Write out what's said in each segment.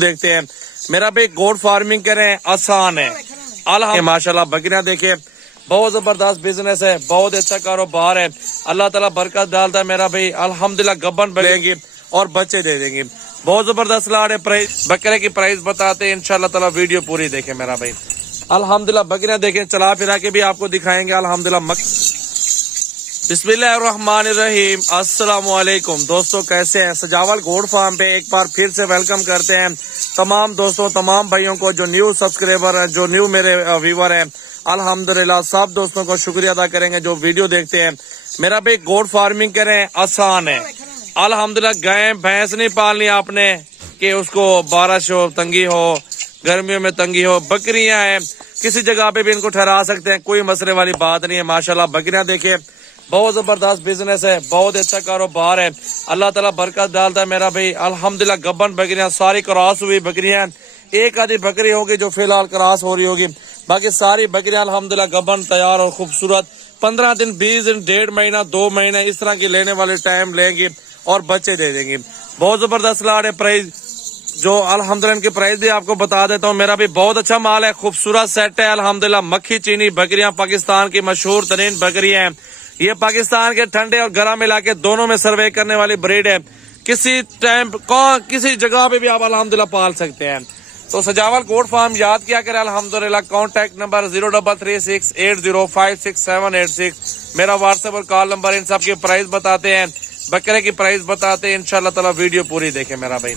देखते हैं मेरा भाई। गोट फार्मिंग करें आसान है अल्हम्दुलिल्लाह माशाल्लाह। बकरियां देखे बहुत जबरदस्त बिजनेस है, बहुत अच्छा कारोबार है। अल्लाह ताला बरकत डालता है मेरा भाई। अल्हम्दुलिल्लाह गब्बन बढ़ेंगी और बच्चे दे देंगे। बहुत जबरदस्त लाड़ है। प्राइस बकरे की प्राइस बताते हैं इंशाल्लाह ताला। वीडियो पूरी देखें मेरा भाई। अल्हम्दुलिल्लाह बकरियां देखें, चला फिरा के भी आपको दिखाएंगे अल्हम्दुलिल्लाह। बिस्मिल्लाहिर्रहमानिर्रहीम। अस्सलामुअलैकुम दोस्तों, कैसे हैं? सजावल गोट फार्म पे एक बार फिर से वेलकम करते हैं तमाम दोस्तों, तमाम भाइयों को जो न्यू सब्सक्राइबर है, जो न्यू मेरे व्यूवर है। अल्हम्दुलिल्लाह सब दोस्तों को शुक्रिया अदा करेंगे जो वीडियो देखते हैं मेरा भाई। गोट फार्मिंग करें आसान है अल्हम्दुलिल्लाह। गाय भैंस नहीं पालनी आपने कि उसको बारिश हो तंगी हो, गर्मियों में तंगी हो। बकरियां हैं, किसी जगह पे भी इनको ठहरा सकते हैं, कोई मसले वाली बात नहीं है माशाल्लाह। बकरियां देखे बहुत जबरदस्त बिजनेस है, बहुत अच्छा कारोबार है। अल्लाह ताला बरकत डालता है मेरा भाई। अल्हम्दुलिल्लाह गब्बन बकरियां सारी क्रॉस हुई बकरियां। एक आधी बकरी होगी जो फिलहाल क्रॉस हो रही होगी, बाकी सारी बकरियां अल्हम्दुलिल्लाह गब्बन तैयार और खूबसूरत। 15 दिन 20 दिन 1.5 महीना 2 महीने इस तरह की लेने वाले टाइम लेंगे और बच्चे दे देंगे। बहुत जबरदस्त लाड़ है। प्राइस जो अल्हम्दुलिल्लाह इनकी प्राइस भी आपको बता देता हूँ मेरा भी। बहुत अच्छा माल है, खूबसूरत सेट है अल्हम्दुलिल्लाह। मक्खी चीनी बकरियां पाकिस्तान की मशहूर तरीन बकरियां हैं। ये पाकिस्तान के ठंडे और गर्म इलाके दोनों में सर्वे करने वाली ब्रीड है। किसी टाइम किसी जगह पे भी आप अल्हम्दुलिल्लाह पाल सकते हैं। तो सजावल गोट फार्म याद किया करें अल्हम्दुलिल्लाह। कॉन्टैक्ट नंबर 0336805686 मेरा व्हाट्सएप और कॉल नंबर। इन सब की प्राइस बताते हैं, बकरे की प्राइस बताते हैं इंशाल्लाह ताला। वीडियो पूरी देखें मेरा भाई।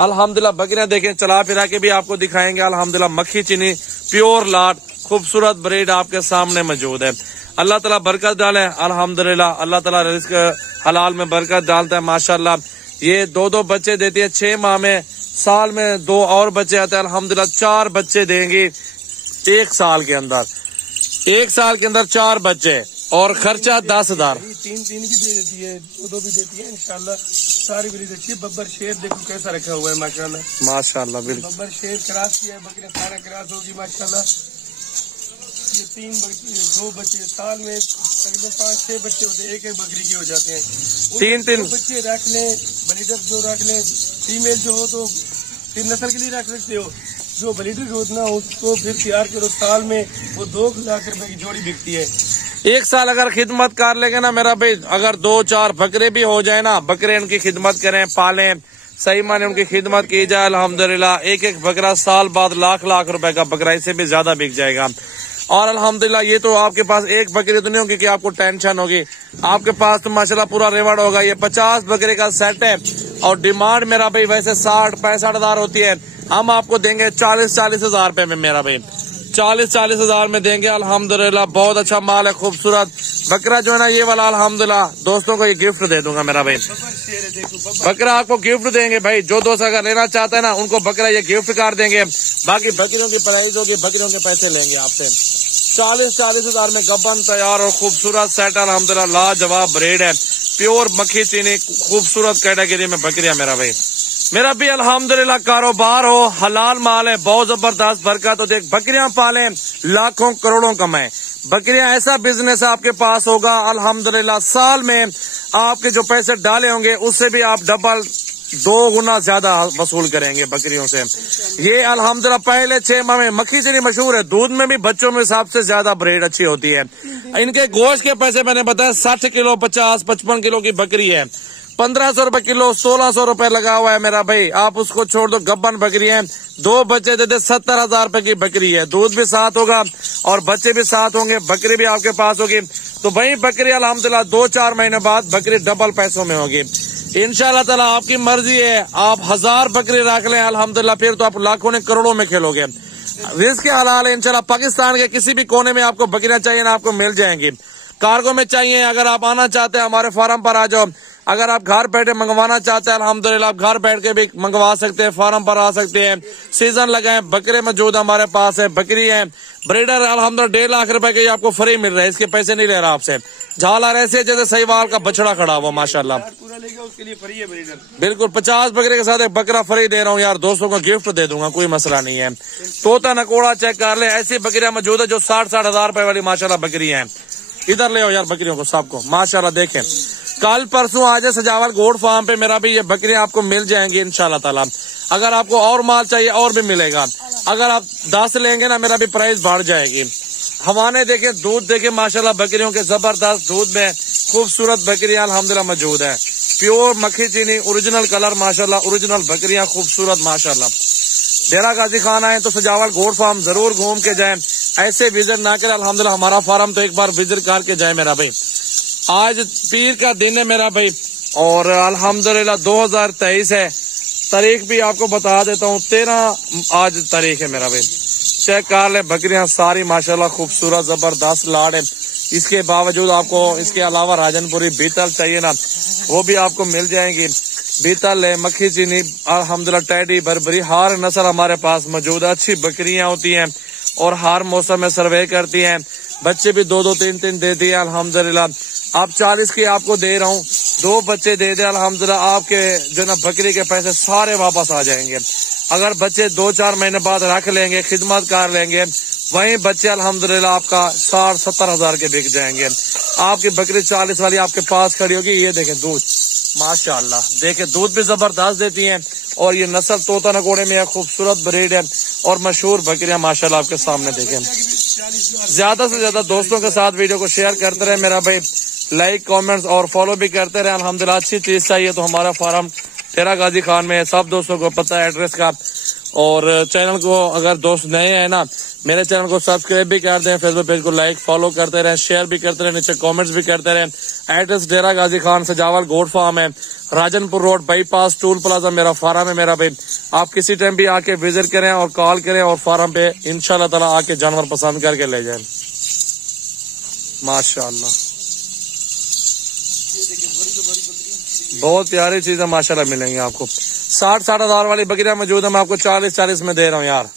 अल्हम्दुलिल्लाह बकरियां देखें, चला फिरा के भी आपको दिखाएंगे अल्हम्दुलिल्लाह। मक्खी चीनी प्योर लाट खूबसूरत ब्रीड आपके सामने मौजूद है। अल्लाह ताला बरकत डाले अल्हम्दुलिल्लाह। अल्लाह ताला रिस्क हलाल में बरकत डालता है माशाल्लाह। ये 2 बच्चे देती है 6 माह में, साल में 2 और बच्चे आते हैं अल्हम्दुलिल्लाह। 4 बच्चे देंगी 1 साल के अंदर। 1 साल के अंदर 4 बच्चे और खर्चा 10,000। 3 भी दे देती है, 2 भी देती है इंशाल्लाह। सारी ब्रीड अच्छी है। बब्बर शेर देखो कैसा रखा हुआ है माशाल्लाह माशाल्लाह। बिल्कुल बब्बर शेर क्रॉस किया है, बकरियां सारा क्रॉस होगी माशाल्लाह। ये 2 बच्चे साल में तकरीबन 5-6 बच्चे होते हैं, एक बकरी के हो जाते हैं। 3 बच्चे रख लें, ब्रीडर जो रख लें, फीमेल जो हो तो फिर नस्ल के लिए रख सकते हो। जो ब्रीडर हो ना उसको फिर तैयार करो, साल में वो 2 लाख रुपए की जोड़ी बिकती है। 1 साल अगर खिदमत कर लेंगे ना मेरा भाई, अगर 2-4 बकरे भी हो जाए ना, बकरे उनकी खिदमत करें, पालें, सही माने उनकी खिदमत की जाए अल्हम्दुलिल्लाह। एक बकरा साल बाद लाख रुपए का बकरा, इससे भी ज्यादा बिक जाएगा। और अल्हम्दुलिल्लाह ये तो आपके पास एक बकरी तो नहीं होगी कि आपको टेंशन होगी, आपके पास तो माशाल्लाह पूरा रिवॉर्ड होगा। ये 50 बकरे का सेट है और डिमांड मेरा भाई वैसे 60-65 हजार होती है। हम आपको देंगे 40-40 हजार रुपए में मेरा भाई। 40-40 हजार में देंगे अल्हम्दुलिल्लाह। बहुत अच्छा माल है, खूबसूरत बकरा जो है ना ये वाला अल्हम्दुलिल्लाह। दोस्तों को ये गिफ्ट दे दूंगा मेरा भाई। बकरा आपको गिफ्ट देंगे भाई। जो दोस्त अगर लेना चाहते हैं ना उनको बकरा ये गिफ्ट कर देंगे। बाकी बकरियों की प्राइस होगी, बकरियों के पैसे लेंगे आपसे। 40-40 हजार में गब्बन तैयार और खूबसूरत सेट अल्हम्दुलिल्लाह। लाजवाब ब्रीड है, प्योर मक्खी चीनी खूबसूरत कैटेगरी में बकरियां मेरा भाई। मेरा भी अल्हम्दुलिल्लाह कारोबार हो, हलाल माल है, बहुत जबरदस्त बरकत हो। देख बकरियां पालें, लाखों करोड़ों कमाएं। बकरियां ऐसा बिजनेस आपके पास होगा अल्हम्दुलिल्लाह। साल में आपके जो पैसे डाले होंगे उससे भी आप डबल 2 गुना ज्यादा वसूल करेंगे बकरियों से। ये अल्हम्दुलिल्लाह पहले 6 माह में मक्खी चीनी मशहूर है। दूध में भी बच्चों में सबसे ज्यादा ब्रीड अच्छी होती है। इनके गोश्त के पैसे मैंने बताया 60 किलो 50-55 किलो की बकरी है, 1500 रुपए किलो, 1600 रुपए लगा हुआ है मेरा भाई। आप उसको छोड़ दो, गब्बन बकरी है। 2 बच्चे देते 70,000 रुपए की बकरी है। दूध भी साथ होगा और बच्चे भी साथ होंगे, बकरी भी आपके पास होगी। तो भाई बकरी अल्हम्दुलिल्लाह 2-4 महीने बाद बकरी डबल पैसों में होगी इंशाल्लाह ताला। आपकी मर्जी है, आप 1000 बकरी रख लें अल्हम्दुलिल्लाह, फिर तो आप लाखों ने करोड़ों में खेलोगे। रिस्क हलाल है इंशाल्लाह। पाकिस्तान के किसी भी कोने में आपको बकरियां चाहिए ना आपको मिल जाएंगी। कार्गो में चाहिए, अगर आप आना चाहते हैं हमारे फार्म पर आ जाओ। अगर आप घर बैठे मंगवाना चाहते हैं अल्हम्दुलिल्लाह आप घर बैठ के भी मंगवा सकते हैं, फार्म पर आ सकते हैं। सीजन लगाए, बकरे मौजूद हमारे पास है, बकरी है। ब्रीडर अल्हम्दुलिल्लाह 1.5 लाख रुपए के आपको फ्री मिल रहा है, इसके पैसे नहीं ले रहा आपसे। झालर ऐसे जैसे सहीवाल का बछड़ा खड़ा हुआ माशाल्लाह, पूरा लेगा उसके लिए फ्री है ब्रीडर। बिल्कुल 50 बकरे के साथ एक बकरा फ्री दे रहा हूँ यार, दोस्तों को गिफ्ट दे दूंगा, कोई मसला नहीं है। तोता नकोड़ा चेक कर ले, ऐसी बकरियां मौजूद है जो 60-60 हजार रुपए वाली माशाल्लाह बकरी है। इधर ले आओ यार बकरियों को सबको, माशाल्लाह देखें। कल परसों आज सजावल गोट फार्म पे मेरा भी ये बकरियां आपको मिल जाएंगी इंशाल्लाह ताला। अगर आपको और माल चाहिए और भी मिलेगा। अगर आप 10 लेंगे ना मेरा भी प्राइस बढ़ जाएगी। हवाने देखे, दूध देखे, माशाल्लाह बकरियों के जबरदस्त दूध में खूबसूरत बकरियां अल्हम्दुलिल्लाह मौजूद है। प्योर मक्खी चीनी, ओरिजिनल कलर, माशाल्लाह ओरिजिनल बकरियां खूबसूरत माशाल्लाह। डेरा गाजी खान आए तो सजावल गोट फार्म जरूर घूम के जाएं, ऐसे विजिट ना करें। अल्हम्दुलिल्लाह हमारा फार्म तो एक बार विजिट करके जाए मेरा भाई। आज पीर का दिन है मेरा भाई और अल्हम्दुलिल्लाह 2023 है। तारीख भी आपको बता देता हूँ, 13 आज तारीख है मेरा भाई। चेक कर ले, बकरियां सारी माशाल्लाह खूबसूरत जबरदस्त लाड है। इसके बावजूद आपको इसके अलावा राजनपुरी बीतल चाहिए ना, वो भी आपको मिल जाएंगी। बीतल है, मक्खी चीनी, अल्हम्दुलिल्लाह टैडी, बरबरी, हर नस्ल हमारे पास मौजूद है। अच्छी बकरियां होती हैं और हर मौसम में सर्वे करती हैं। बच्चे भी 2-2, 3-3 देती है अल्हम्दुलिल्लाह। आप 40 की आपको दे रहा हूँ, 2 बच्चे दे दे अल्हम्दुलिल्लाह, आपके जो ना बकरी के पैसे सारे वापस आ जाएंगे। अगर बच्चे 2-4 महीने बाद रख लेंगे, खिदमत कर लेंगे, वहीं बच्चे अल्हम्दुलिल्लाह आपका 60-70 हजार के बिक जाएंगे। आपकी बकरी 40 वाली आपके पास खड़ी होगी। ये देखें दूध माशाल्लाह, देखें दूध भी जबरदस्त देती हैं और ये नस्ल तोता नगोड़े में खूबसूरत ब्रीड है और मशहूर बकरियां माशाल्लाह आपके सामने देखें। ज्यादा से ज्यादा दोस्तों के साथ वीडियो को शेयर करते रहे मेरा भाई, लाइक कमेंट्स और फॉलो भी करते रहे। अल्हम्दुलिल्लाह अच्छी चीज चाहिए तो हमारा फार्म डेरा गाजी खान में, सब दोस्तों को पता है एड्रेस का। और चैनल को अगर दोस्त नए हैं ना, मेरे चैनल को सब्सक्राइब भी कर दें, फेसबुक पेज को लाइक फॉलो करते रहें, शेयर भी करते रहें, नीचे कमेंट्स भी करते रहें। एड्रेस डेरा गाजी खान सजावल गोट फार्म है, Rajanpur road bypass toll plaza मेरा फार्म है मेरा भाई। आप किसी टाइम भी आके विजिट करें और कॉल करें और फार्म पे इंशाल्लाह ताला आके जानवर पसंद करके ले जाए। माशाल्लाह बहुत प्यारी चीजें माशाल्लाह मिलेंगी आपको। 60-60 हजार वाली बकरियां मौजूद है, मैं आपको 40-40 में दे रहा हूँ यार।